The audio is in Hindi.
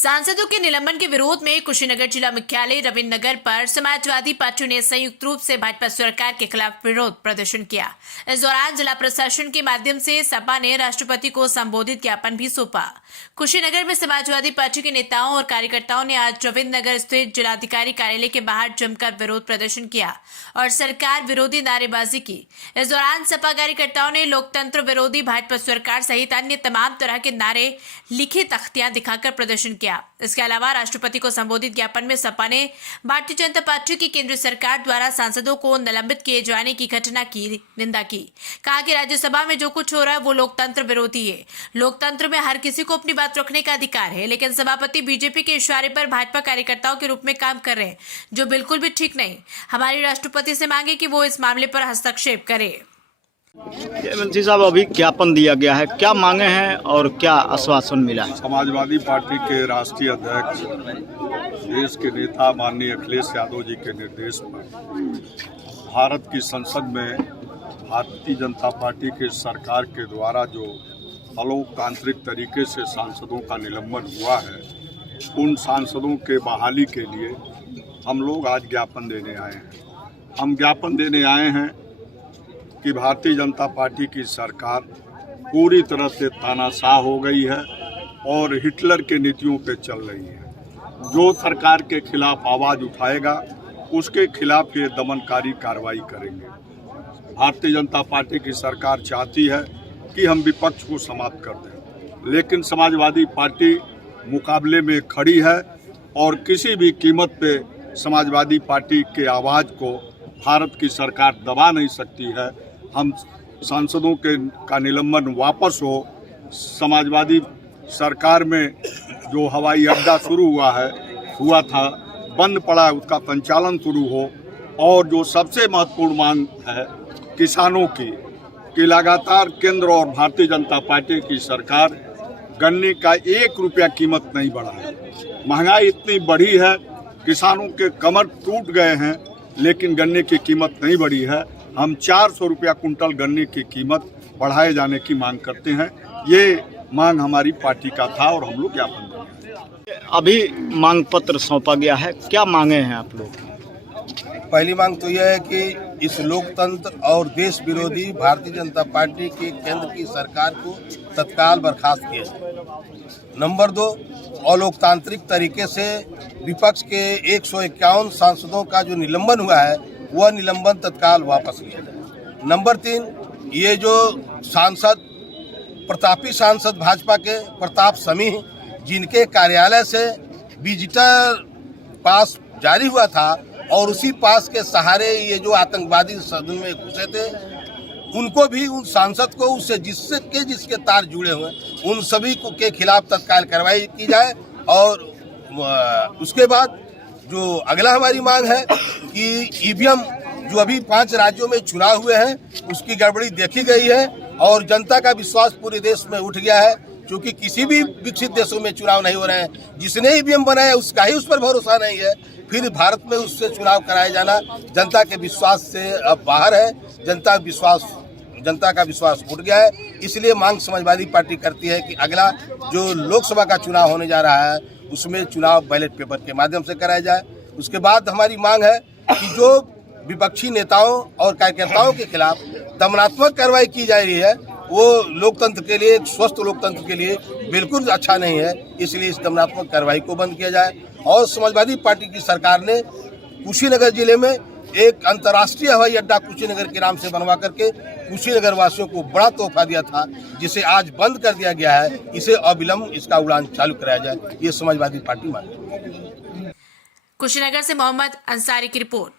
सांसदों के निलंबन के विरोध में कुशीनगर जिला मुख्यालय रविन्द्र नगर पर समाजवादी पार्टी ने संयुक्त रूप से भाजपा सरकार के खिलाफ विरोध प्रदर्शन किया। इस दौरान जिला प्रशासन के माध्यम से सपा ने राष्ट्रपति को संबोधित ज्ञापन भी सौंपा। कुशीनगर में समाजवादी पार्टी के नेताओं और कार्यकर्ताओं ने आज रविन्द्र नगर स्थित जिलाधिकारी कार्यालय के बाहर जमकर विरोध प्रदर्शन किया और सरकार विरोधी नारेबाजी की। इस दौरान सपा कार्यकर्ताओं ने लोकतंत्र विरोधी भाजपा सरकार सहित अन्य तमाम तरह के नारे लिखे तख्तियां दिखाकर प्रदर्शन किया। इसके अलावा राष्ट्रपति को संबोधित ज्ञापन में सपा ने भारतीय जनता पार्टी की केंद्र सरकार द्वारा सांसदों को निलंबित किए जाने की घटना की निंदा की। कहा कि राज्यसभा में जो कुछ हो रहा है वो लोकतंत्र विरोधी है। लोकतंत्र में हर किसी को अपनी बात रखने का अधिकार है, लेकिन सभापति बीजेपी के इशारे पर भाजपा कार्यकर्ताओं के रूप में काम कर रहे हैं, जो बिल्कुल भी ठीक नहीं। हमारी राष्ट्रपति से मांगे कि वो इस मामले पर हस्तक्षेप करे। मंत्री साहब, अभी ज्ञापन दिया गया है, क्या मांगे हैं और क्या आश्वासन मिला है? समाजवादी पार्टी के राष्ट्रीय अध्यक्ष देश के नेता माननीय अखिलेश यादव जी के निर्देश पर भारत की संसद में भारतीय जनता पार्टी के सरकार के द्वारा जो अलोकतांत्रिक तरीके से सांसदों का निलंबन हुआ है, उन सांसदों के बहाली के लिए हम लोग आज ज्ञापन देने आए हैं। हम ज्ञापन देने आए हैं कि भारतीय जनता पार्टी की सरकार पूरी तरह से तानाशाह हो गई है और हिटलर के नीतियों पे चल रही है। जो सरकार के खिलाफ आवाज़ उठाएगा उसके खिलाफ ये दमनकारी कार्रवाई करेंगे। भारतीय जनता पार्टी की सरकार चाहती है कि हम विपक्ष को समाप्त कर दें, लेकिन समाजवादी पार्टी मुकाबले में खड़ी है और किसी भी कीमत पे समाजवादी पार्टी के आवाज़ को भारत की सरकार दबा नहीं सकती है। हम सांसदों का निलंबन वापस हो, समाजवादी सरकार में जो हवाई अड्डा शुरू हुआ था बंद पड़ा, उसका संचालन शुरू हो, और जो सबसे महत्वपूर्ण मांग है किसानों की कि लगातार केंद्र और भारतीय जनता पार्टी की सरकार गन्ने का 1 रुपया कीमत नहीं बढ़ा है। महंगाई इतनी बढ़ी है, किसानों के कमर टूट गए हैं, लेकिन गन्ने की कीमत नहीं बढ़ी है। हम 400 रुपया कुंटल गन्ने की कीमत बढ़ाए जाने की मांग करते हैं। ये मांग हमारी पार्टी का था और हम लोग ज्ञापन देंगे। अभी मांग पत्र सौंपा गया है, क्या मांगे हैं आप लोग? पहली मांग तो यह है कि इस लोकतंत्र और देश विरोधी भारतीय जनता पार्टी की केंद्र की सरकार को तत्काल बर्खास्त किया जाए। नंबर 2, अलोकतांत्रिक तरीके से विपक्ष के 151 सांसदों का जो निलंबन हुआ है वह निलंबन तत्काल वापस लिया जाए। नंबर 3, ये जो सांसद प्रतापी सांसद भाजपा के प्रताप समीह, जिनके कार्यालय से विजिटर पास जारी हुआ था और उसी पास के सहारे ये जो आतंकवादी सदन में घुसे थे, उनको भी, उन सांसद को, उससे जिसके तार जुड़े हुए उन सभी को के खिलाफ तत्काल कार्रवाई की जाए। और उसके बाद जो अगला हमारी मांग है कि ईवीएम जो अभी 5 राज्यों में चुनाव हुए हैं उसकी गड़बड़ी देखी गई है और जनता का विश्वास पूरे देश में उठ गया है, क्योंकि किसी भी विकसित देशों में चुनाव नहीं हो रहे हैं। जिसने ईवीएम बनाया उसका ही उस पर भरोसा नहीं है, फिर भारत में उससे चुनाव कराया जाना जनता के विश्वास से अब बाहर है। जनता का विश्वास उठ गया है। इसलिए मांग समाजवादी पार्टी करती है कि अगला जो लोकसभा का चुनाव होने जा रहा है उसमें चुनाव बैलेट पेपर के माध्यम से कराया जाए। उसके बाद हमारी मांग है कि जो विपक्षी नेताओं और कार्यकर्ताओं के खिलाफ दमनात्मक कार्रवाई की जा रही है वो लोकतंत्र के लिए, स्वस्थ लोकतंत्र के लिए बिल्कुल अच्छा नहीं है। इसलिए इस दमनात्मक कार्रवाई को बंद किया जाए। और समाजवादी पार्टी की सरकार ने कुशीनगर जिले में एक अंतर्राष्ट्रीय हवाई अड्डा कुशीनगर के नाम से बनवा करके कुशीनगर वासियों को बड़ा तोहफा दिया था, जिसे आज बंद कर दिया गया है। इसे अविलंब इसका उड़ान चालू कराया जाए, ये समाजवादी पार्टी मांगती है। कुशीनगर से मोहम्मद अंसारी की रिपोर्ट।